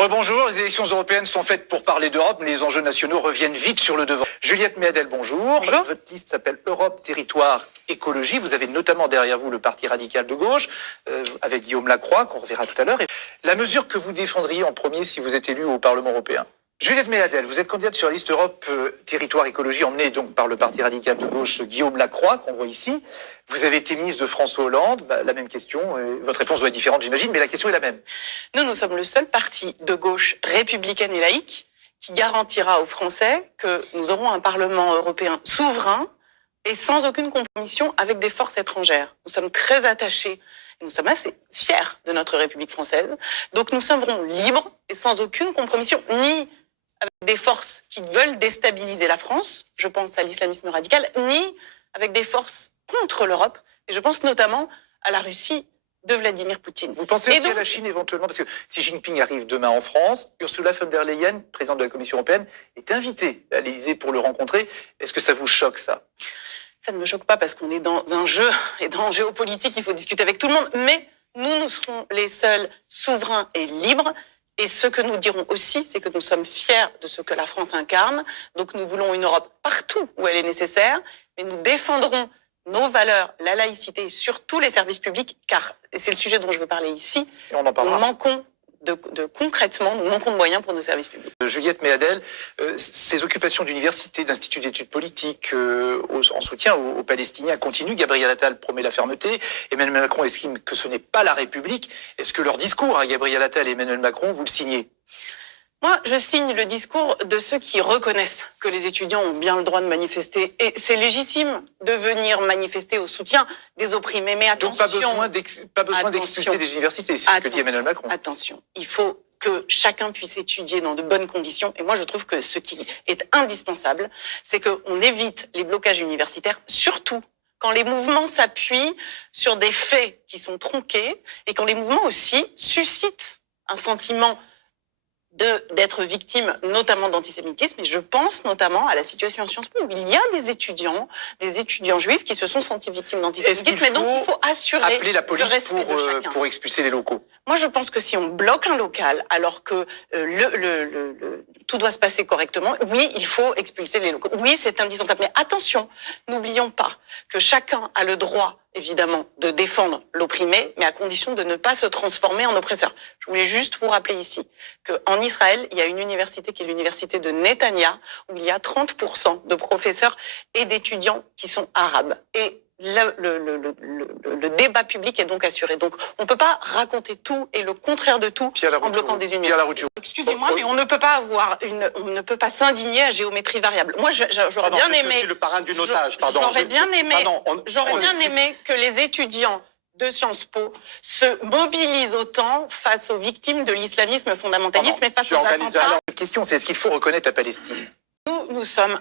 Rebonjour, les élections européennes sont faites pour parler d'Europe, mais les enjeux nationaux reviennent vite sur le devant. Juliette Méadel, bonjour. Bonjour. Votre liste s'appelle Europe, Territoire, Écologie. Vous avez notamment derrière vous le Parti radical de gauche, avec Guillaume Lacroix, qu'on reverra tout à l'heure. La mesure que vous défendriez en premier si vous êtes élu au Parlement européen? Juliette Méadel, vous êtes candidate sur la liste Europe, Territoire, Écologie, emmenée donc par le Parti radical de gauche Guillaume Lacroix, qu'on voit ici. Vous avez été ministre de François Hollande, la même question. Votre réponse doit être différente, j'imagine, mais la question est la même. Nous sommes le seul parti de gauche républicaine et laïque qui garantira aux Français que nous aurons un Parlement européen souverain et sans aucune compromission avec des forces étrangères. Nous sommes très attachés, et nous sommes assez fiers de notre République française. Donc nous serons libres et sans aucune compromission, ni avec des forces qui veulent déstabiliser la France, je pense à l'islamisme radical, ni avec des forces contre l'Europe, et je pense notamment à la Russie de Vladimir Poutine. Vous pensez aussi à la Chine éventuellement, parce que Xi Jinping arrive demain en France, Ursula von der Leyen, présidente de la Commission européenne, est invitée à l'Élysée pour le rencontrer. Est-ce que ça vous choque, ça? Ça ne me choque pas parce qu'on est dans un jeu et dans géopolitique, il faut discuter avec tout le monde, mais nous serons les seuls souverains et libres. Et ce que nous dirons aussi, c'est que nous sommes fiers de ce que la France incarne. Donc nous voulons une Europe partout où elle est nécessaire, mais nous défendrons nos valeurs, la laïcité sur tous les services publics, car c'est le sujet dont je veux parler ici. Et on en parlera. Nous manquons concrètement, nous manquons de moyens pour nos services publics. Juliette Méadel, ces occupations d'université, d'instituts d'études politiques en soutien aux Palestiniens continuent. Gabriel Attal promet la fermeté. Emmanuel Macron estime que ce n'est pas la République. Est-ce que leur discours à Gabriel Attal et Emmanuel Macron, vous le signez? Moi, je signe le discours de ceux qui reconnaissent que les étudiants ont bien le droit de manifester. Et c'est légitime de venir manifester au soutien des opprimés. Mais attention. Donc pas besoin d'expulser des universités, c'est ce que dit Emmanuel Macron. Attention, il faut que chacun puisse étudier dans de bonnes conditions. Et moi, je trouve que ce qui est indispensable, c'est qu'on évite les blocages universitaires, surtout quand les mouvements s'appuient sur des faits qui sont tronqués et quand les mouvements aussi suscitent un sentiment d'être victime notamment d'antisémitisme, et je pense notamment à la situation à Sciences Po où il y a des étudiants juifs qui se sont sentis victimes d'antisémitisme, mais donc il faut assurer appeler la police le respect de chacun. pour expulser les locaux. Moi, je pense que si on bloque un local alors que tout doit se passer correctement, oui, il faut expulser les locaux. Oui, c'est indispensable. Mais attention, n'oublions pas que chacun a le droit, évidemment, de défendre l'opprimé, mais à condition de ne pas se transformer en oppresseur. Je voulais juste vous rappeler ici qu'en Israël, il y a une université qui est l'université de Netanya, où il y a 30% de professeurs et d'étudiants qui sont arabes. Et le débat public est donc assuré. Donc, on ne peut pas raconter tout et le contraire de tout en bloquant des universités. Excusez-moi, mais on ne peut pas on ne peut pas s'indigner à géométrie variable. Moi, j'aurais bien aimé. Je suis le parrain du notage, pardon. J'aurais bien aimé que les étudiants de Sciences Po se mobilisent autant face aux victimes de l'islamisme fondamentaliste, mais face aux attentats. La question, c'est est-ce qu'il faut reconnaître la Palestine? Nous sommes,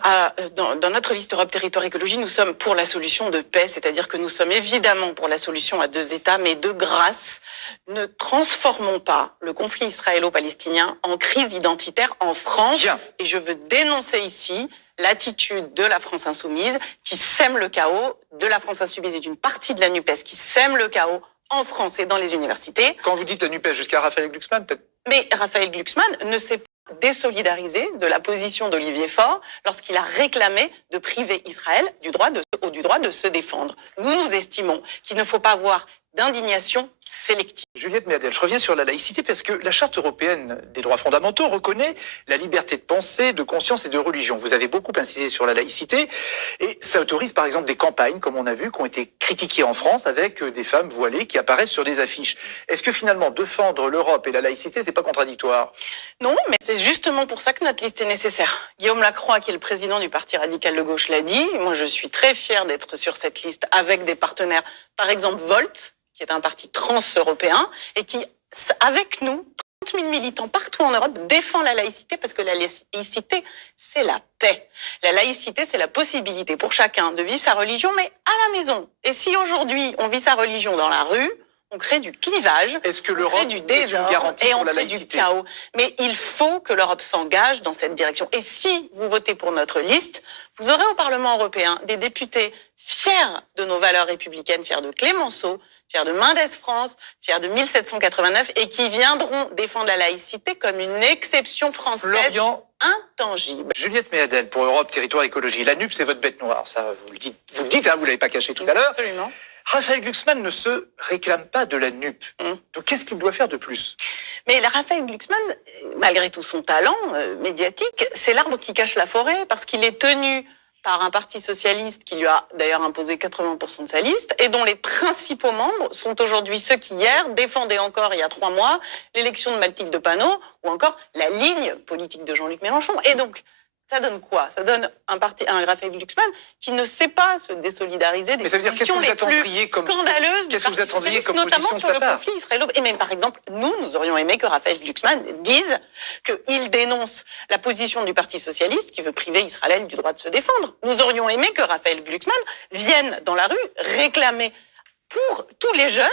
dans notre liste Europe, Territoire, Écologie, nous sommes pour la solution de paix, c'est-à-dire que nous sommes évidemment pour la solution à deux États, mais de grâce, ne transformons pas le conflit israélo-palestinien en crise identitaire en France. Bien. Et je veux dénoncer ici l'attitude de la France insoumise qui sème le chaos, de la France insoumise et d'une partie de la NUPES qui sème le chaos en France et dans les universités. Quand vous dites la NUPES, jusqu'à Raphaël Glucksmann, peut-être? Mais Raphaël Glucksmann ne s'est pas désolidariser de la position d'Olivier Faure lorsqu'il a réclamé de priver Israël du droit de se défendre. Nous estimons qu'il ne faut pas avoir d'indignation sélective. Juliette Méadel, je reviens sur la laïcité parce que la Charte européenne des droits fondamentaux reconnaît la liberté de pensée, de conscience et de religion. Vous avez beaucoup insisté sur la laïcité et ça autorise par exemple des campagnes, comme on a vu, qui ont été critiquées en France avec des femmes voilées qui apparaissent sur des affiches. Est-ce que finalement défendre l'Europe et la laïcité, c'est pas contradictoire? Non, mais c'est justement pour ça que notre liste est nécessaire. Guillaume Lacroix, qui est le président du Parti radical de gauche, l'a dit. Moi, je suis très fière d'être sur cette liste avec des partenaires, par exemple Volt, qui est un parti trans-européen, et qui, avec nous, 30 000 militants partout en Europe, défend la laïcité, parce que la laïcité, c'est la paix. La laïcité, c'est la possibilité pour chacun de vivre sa religion, mais à la maison. Et si aujourd'hui, on vit sa religion dans la rue, on crée du clivage, est-ce que on crée du désordre et on crée du chaos. Mais il faut que l'Europe s'engage dans cette direction. Et si vous votez pour notre liste, vous aurez au Parlement européen des députés fiers de nos valeurs républicaines, fiers de Clémenceau, fiers de Mendes France, fiers de 1789 et qui viendront défendre la laïcité comme une exception française Florian, intangible. Juliette Méadel, pour Europe Territoire Écologie. La NUP, c'est votre bête noire. Ça, vous le dites, hein, vous ne l'avez pas caché tout à l'heure. Absolument. Raphaël Glucksmann ne se réclame pas de la NUP. Donc qu'est-ce qu'il doit faire de plus? Mais Raphaël Glucksmann, malgré tout son talent médiatique, c'est l'arbre qui cache la forêt parce qu'il est tenu par un parti socialiste qui lui a d'ailleurs imposé 80% de sa liste et dont les principaux membres sont aujourd'hui ceux qui hier défendaient encore il y a 3 mois l'élection de Mathilde de Panot ou encore la ligne politique de Jean-Luc Mélenchon. Et donc, ça donne quoi? Ça donne un Raphaël Glucksmann qui ne sait pas se désolidariser des positions les plus scandaleuses du Parti socialiste, notamment sur le conflit israélo. Et même par exemple, nous aurions aimé que Raphaël Glucksmann dise qu'il dénonce la position du Parti socialiste qui veut priver Israël du droit de se défendre. Nous aurions aimé que Raphaël Glucksmann vienne dans la rue réclamer pour tous les jeunes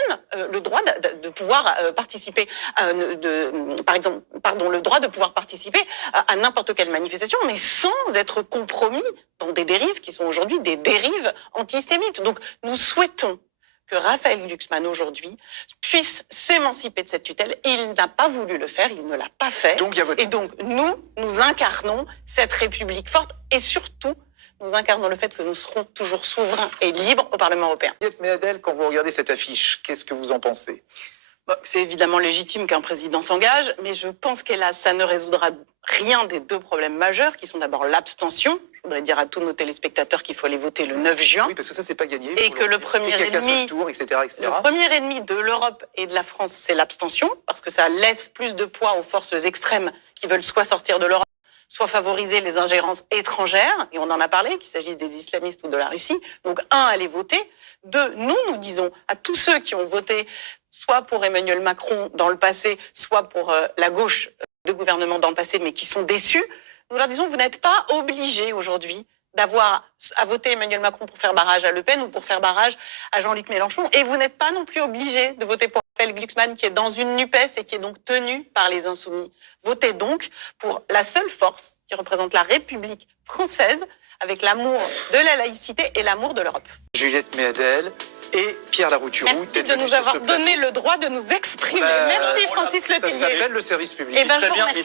le droit de pouvoir participer, le droit de pouvoir participer à n'importe quelle manifestation, mais sans être compromis dans des dérives qui sont aujourd'hui des dérives antisémites. Donc nous souhaitons que Raphaël Glucksmann aujourd'hui puisse s'émanciper de cette tutelle. Il n'a pas voulu le faire, il ne l'a pas fait. Donc, et donc nous incarnons cette République forte et surtout nous incarnons le fait que nous serons toujours souverains et libres au Parlement européen. Juliette Méadel, quand vous regardez cette affiche, qu'est-ce que vous en pensez? C'est évidemment légitime qu'un président s'engage, mais je pense qu'hélas, ça ne résoudra rien des 2 problèmes majeurs, qui sont d'abord l'abstention. Je voudrais dire à tous nos téléspectateurs qu'il faut aller voter le 9 juin. Oui, parce que ça, c'est pas gagné. Et que le premier ennemi de l'Europe et de la France, c'est l'abstention, parce que ça laisse plus de poids aux forces extrêmes qui veulent soit sortir de l'Europe, soit favoriser les ingérences étrangères, et on en a parlé, qu'il s'agisse des islamistes ou de la Russie. Donc, 1, allez voter. 2, nous disons à tous ceux qui ont voté soit pour Emmanuel Macron dans le passé, soit pour la gauche de gouvernement dans le passé, mais qui sont déçus, nous leur disons, vous n'êtes pas obligés aujourd'hui d'avoir à voter Emmanuel Macron pour faire barrage à Le Pen ou pour faire barrage à Jean-Luc Mélenchon, et vous n'êtes pas non plus obligés de voter pour Raphaël Glucksmann, qui est dans une NUPES et qui est donc tenu par les Insoumis. Votez donc pour la seule force qui représente la République française, avec l'amour de la laïcité et l'amour de l'Europe. Juliette Méadel et Pierre Larouturou. Merci de nous avoir donné le droit de nous exprimer. Merci Francis Letellier. Ça s'appelle le service public. Eh ben, je vous remercie.